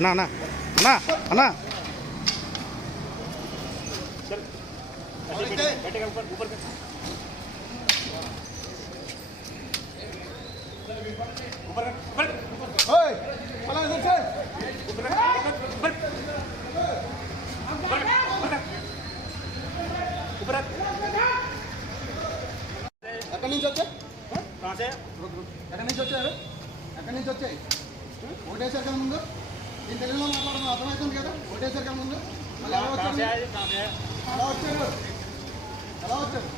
ना ना ना ना। अटल नहीं जाते कहाँ से? अटल नहीं जाते ఎక్కడి నుంచి వచ్చారు ఎక్కడి నుంచి వచ్చాయి ఓటేసారు కదా ముందు నేను తెలుగులో మాట్లాడడం అర్థమవుతుంది కదా ఓటేసారు కదా ముందు మళ్ళీ ఎలా వచ్చారు ఎలా వచ్చారు ఎలా వచ్చారు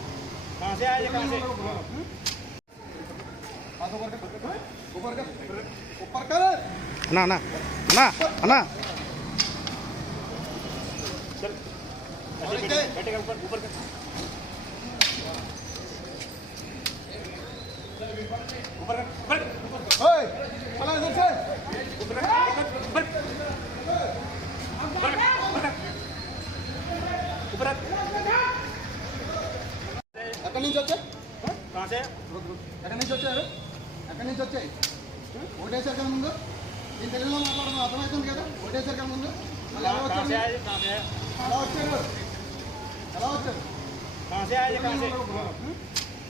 ऊपर कर ऊपर कर ऊपर कर అన్నా అన్నా అన్నా అన్నా ओए ఎక్కడి నుంచి వచ్చాయి ఎక్కడి నుంచి వచ్చారు ఎక్కడి నుంచి వచ్చాయి? ఓటేసారు కదా ముందు? నేను తెలుగులో మాట్లాడడం అర్థమవుతుంది కదా? ఓటేసారు కదా ముందు ఎలా వచ్చారు ఎలా వచ్చారు ఎలా వచ్చారు